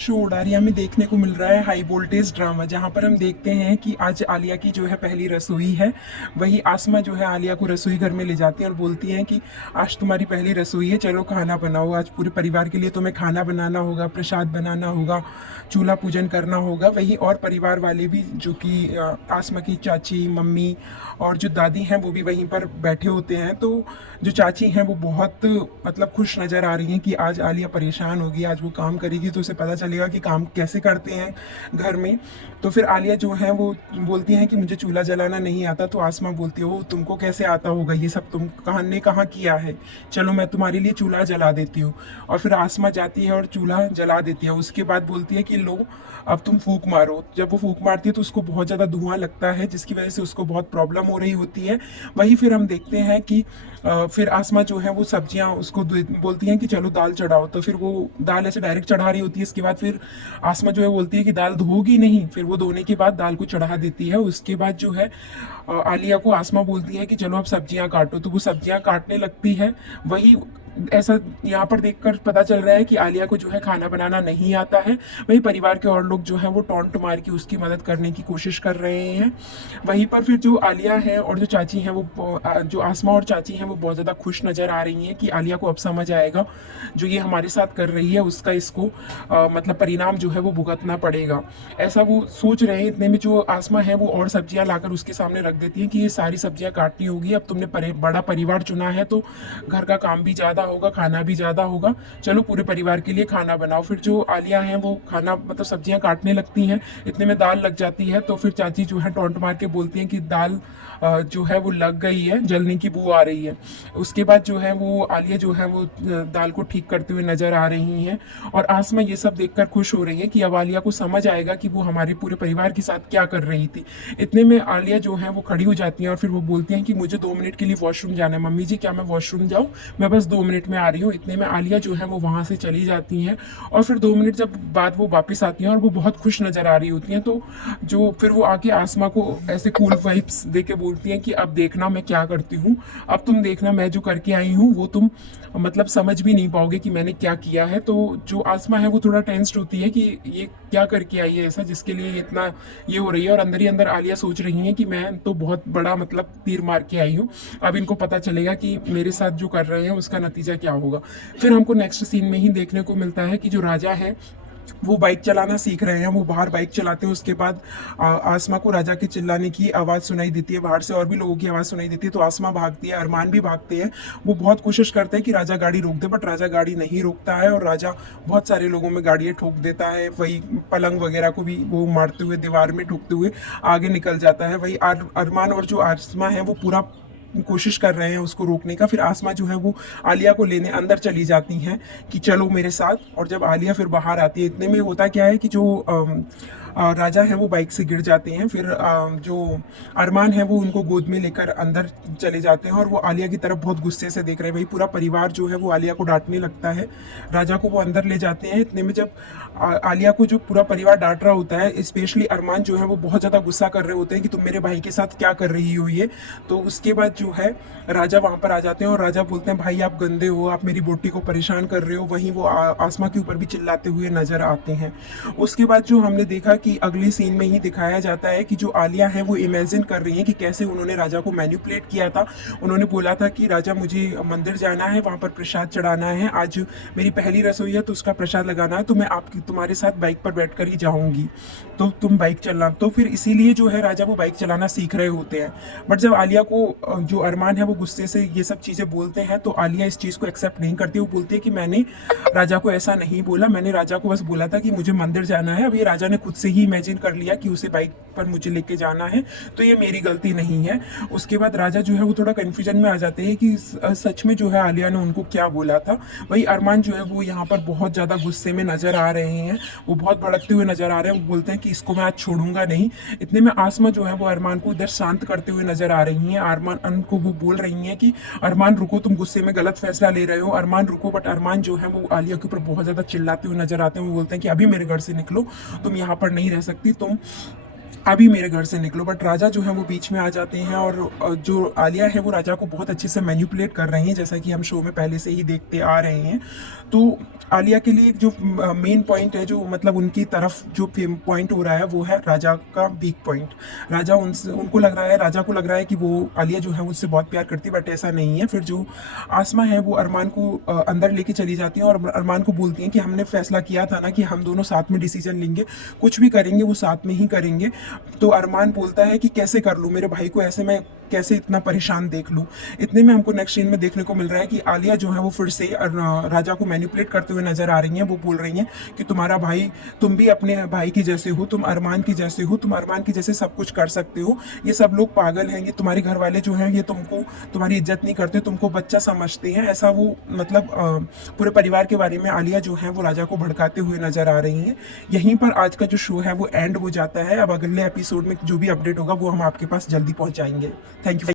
Show Udaariyan में देखने को मिल रहा है हाई वोल्टेज ड्रामा, जहां पर हम देखते हैं कि आज आलिया की जो है पहली रसोई है। वही आसमा जो है आलिया को रसोई घर में ले जाती है और बोलती है कि आज तुम्हारी पहली रसोई है, चलो खाना बनाओ। आज पूरे परिवार के लिए तुम्हें खाना बनाना होगा, प्रसाद बनाना होगा, चूल्हा पूजन करना होगा। वही और परिवार वाले भी, जो कि आसमा की चाची, मम्मी और जो दादी हैं, वो भी वहीं पर बैठे होते हैं। तो जो चाची हैं वो बहुत मतलब खुश नज़र आ रही हैं कि आज आलिया परेशान होगी, आज वो काम करेगी तो उसे पता चलेगा कि काम कैसे करते हैं घर में। तो फिर आलिया जो है वो बोलती हैं कि मुझे चूल्हा जलाना नहीं आता। तो आसमा बोलती है, वो तुमको कैसे आता होगा, ये सब तुम कहाँ किया है, चलो मैं तुम्हारे लिए चूल्हा जला देती हूँ। और फिर आसमा जाती है और चूल्हा जला देती है। उसके बाद बोलती है कि लो अब तुम फूंक मारो। जब वो फूंक मारती है तो उसको बहुत ज़्यादा धुआं लगता है, जिसकी वजह से उसको बहुत प्रॉब्लम हो रही होती है। वही फिर हम देखते हैं कि फिर आसमा जो है वो सब्जियां उसको बोलती हैं कि चलो दाल चढ़ाओ। तो फिर वो दाल ऐसे डायरेक्ट चढ़ा रही होती है। इसके बाद फिर आसमा जो है बोलती है कि दाल धोगी नहीं। फिर वो धोने के बाद दाल को चढ़ा देती है। उसके बाद जो है आलिया को आसमा बोलती है कि चलो अब सब्जियां काटो। तो वो सब्जियां काटने लगती है। वही ऐसा यहाँ पर देखकर पता चल रहा है कि आलिया को जो है खाना बनाना नहीं आता है। वही परिवार के और लोग जो है वो टॉन्ट मार के उसकी मदद करने की कोशिश कर रहे हैं। वहीं पर फिर जो आलिया है और जो चाची हैं वो जो आसमा और चाची हैं वो बहुत ज़्यादा खुश नज़र आ रही हैं कि आलिया को अब समझ आएगा जो ये हमारे साथ कर रही है उसका इसको मतलब परिणाम जो है वो भुगतना पड़ेगा, ऐसा वो सोच रहे हैं। इतने में जो आसमा है वो और सब्जियां लाकर उसके सामने रख देती है कि ये सारी सब्जियां काटनी होगी। अब तुमने बड़ा परिवार चुना है तो घर का काम भी ज़्यादा होगा, खाना भी ज़्यादा होगा, चलो पूरे परिवार के लिए खाना बनाओ। फिर जो आलिया हैं वो खाना मतलब सब्जियां काटने लगती हैं। इतने में दाल लग जाती है। तो फिर चाची जो है टोंट मार के बोलती हैं कि दाल जो है वो लग गई है, जलने की बू आ रही है। उसके बाद जो है वो आलिया जो है वो दाल को ठीक करते हुए नजर आ रही हैं। और आसमा ये सब देखकर खुश हो रही है कि अब आलिया को समझ आएगा कि वो हमारे पूरे परिवार के साथ क्या कर रही थी। इतने में आलिया जो है वो खड़ी हो जाती हैं और फिर वो बोलती हैं कि मुझे 2 मिनट के लिए वॉशरूम जाना है। मम्मी जी क्या मैं वॉशरूम जाऊँ, मैं बस 2 मिनट में आ रही हूँ। इतने में आलिया जो है वो वहाँ से चली जाती हैं। और फिर 2 मिनट जब बाद वो वापस आती हैं और वो बहुत खुश नज़र आ रही होती हैं। तो जो फिर वो आके आसमा को ऐसे कूल वाइब्स दे के बोलती हैं कि अब देखना मैं क्या करती हूँ, अब तुम देखना मैं जो करके आई हूँ वो तुम मतलब समझ भी नहीं पाओगे कि मैंने क्या किया है। तो जो आसमा है वो थोड़ा टेंस्ड होती है कि ये क्या करके आई है ऐसा जिसके लिए ये इतना ये हो रही है। और अंदर ही अंदर आलिया सोच रही है कि मैं तो बहुत बड़ा मतलब तीर मार के आई हूँ, अब इनको पता चलेगा कि मेरे साथ जो कर रहे हैं उसका नतीजा क्या होगा। फिर हमको नेक्स्ट सीन में ही देखने को मिलता है कि जो राजा है वो बाइक चलाना सीख रहे हैं। वो बाहर बाइक चलाते हैं। उसके बाद आसमा को राजा के चिल्लाने की आवाज़ सुनाई देती है, बाहर से और भी लोगों की आवाज़ सुनाई देती है। तो आसमा भागती है, अरमान भी भागते हैं। वो बहुत कोशिश करते हैं कि राजा गाड़ी रोक दे, बट राजा गाड़ी नहीं रोकता है और राजा बहुत सारे लोगों में गाड़ियाँ ठोक देता है। वही पलंग वगैरह को भी वो मारते हुए, दीवार में ठोकते हुए आगे निकल जाता है। वही अरमान और जो आसमा है वो पूरा कोशिश कर रहे हैं उसको रोकने का। फिर आसमा जो है वो आलिया को लेने अंदर चली जाती हैं कि चलो मेरे साथ। और जब आलिया फिर बाहर आती है, इतने में होता क्या है कि जो राजा है वो बाइक से गिर जाते हैं। फिर जो अरमान है वो उनको गोद में लेकर अंदर चले जाते हैं और वो आलिया की तरफ बहुत गुस्से से देख रहे हैं। वही पूरा परिवार जो है वो आलिया को डांटने लगता है। राजा को वो अंदर ले जाते हैं। इतने में जब आलिया को जो पूरा परिवार डांट रहा होता है, स्पेशली अरमान जो है वो बहुत ज़्यादा गुस्सा कर रहे होते हैं कि तुम मेरे भाई के साथ क्या कर रही हो ये। तो उसके बाद जो है राजा वहाँ पर आ जाते हैं और राजा बोलते हैं भाई आप गंदे हो, आप मेरी बोटी को परेशान कर रहे हो। वहीं वो आसमा के ऊपर भी चिल्लाते हुए नजर आते हैं। उसके बाद जो हमने देखा कि अगली सीन में ही दिखाया जाता है कि जो आलिया है वो इमेजिन कर रही है कि कैसे उन्होंने राजा को मैनिपुलेट किया था। उन्होंने बोला था कि राजा मुझे मंदिर जाना है, वहाँ पर प्रसाद चढ़ाना है, आज मेरी पहली रसोई है तो उसका प्रसाद लगाना है, तो मैं आपकी तुम्हारे साथ बाइक पर बैठ कर ही जाऊँगी, तो तुम बाइक चलना। तो फिर इसीलिए जो है राजा वो बाइक चलाना सीख रहे होते हैं। बट जब आलिया को जो अरमान है वो गुस्से से ये सब चीज़ें बोलते हैं तो आलिया इस चीज़ को एक्सेप्ट नहीं करती। वो बोलती है कि मैंने राजा को ऐसा नहीं बोला, मैंने राजा को बस बोला था कि मुझे मंदिर जाना है। अब ये राजा ने खुद से ही इमेजिन कर लिया कि उसे बाइक पर मुझे लेके जाना है, तो ये मेरी गलती नहीं है। उसके बाद राजा जो है वो थोड़ा कन्फ्यूजन में आ जाते हैं कि सच में जो है आलिया ने उनको क्या बोला था। वही अरमान जो है वो यहाँ पर बहुत ज़्यादा गुस्से में नज़र आ रहे हैं, वो बहुत भड़कते हुए नज़र आ रहे हैं। वो बोलते हैं कि इसको मैं आज छोड़ूंगा नहीं। इतने में आसमा जो है वो अरमान को इधर शांत करते हुए नज़र आ रही हैं। अरमान को वो बोल रही हैं कि अरमान रुको, तुम गुस्से में गलत फैसला ले रहे हो, अरमान रुको। बट अरमान जो है वो आलिया के ऊपर बहुत ज़्यादा चिल्लाते हुए नजर आते हैं। वो बोलते हैं कि अभी मेरे घर से निकलो, तुम यहाँ पर नहीं रह सकती, तुम अभी मेरे घर से निकलो। बट राजा जो है वो बीच में आ जाते हैं और जो आलिया है वो राजा को बहुत अच्छे से मैनिपुलेट कर रही हैं, जैसा कि हम शो में पहले से ही देखते आ रहे हैं। तो आलिया के लिए जो मेन पॉइंट है, जो मतलब उनकी तरफ जो पॉइंट हो रहा है, वो है राजा का वीक पॉइंट। राजा उनसे उनको लग रहा है राजा को लग रहा है कि वो आलिया जो है उससे बहुत प्यार करती है, बट ऐसा नहीं है। फिर जो आसमा है वो अरमान को अंदर लेके चली जाती है और अरमान को बोलती हैं कि हमने फैसला किया था ना कि हम दोनों साथ में डिसीजन लेंगे, कुछ भी करेंगे वो साथ में ही करेंगे। तो अरमान बोलता है कि कैसे कर लूँ, मेरे भाई को ऐसे मैं कैसे इतना परेशान देख लूँ। इतने में हमको नेक्स्ट सीन में देखने को मिल रहा है कि आलिया जो है वो फिर से राजा को मैनिपुलेट करते हुए नजर आ रही हैं। वो बोल रही हैं कि तुम्हारा भाई, तुम भी अपने भाई की जैसे हो, तुम अरमान की जैसे हो, तुम अरमान की जैसे सब कुछ कर सकते हो। ये सब लोग पागल हैं, ये तुम्हारे घर वाले जो हैं ये तुमको, तुम्हारी इज्जत नहीं करते, तुमको बच्चा समझते हैं। ऐसा वो मतलब पूरे परिवार के बारे में आलिया जो है वो राजा को भड़काते हुए नजर आ रही हैं। यहीं पर आज का जो शो है वो एंड हो जाता है। अब अगले एपिसोड में जो भी अपडेट होगा वो हम आपके पास जल्दी पहुंचाएंगे। Thank you.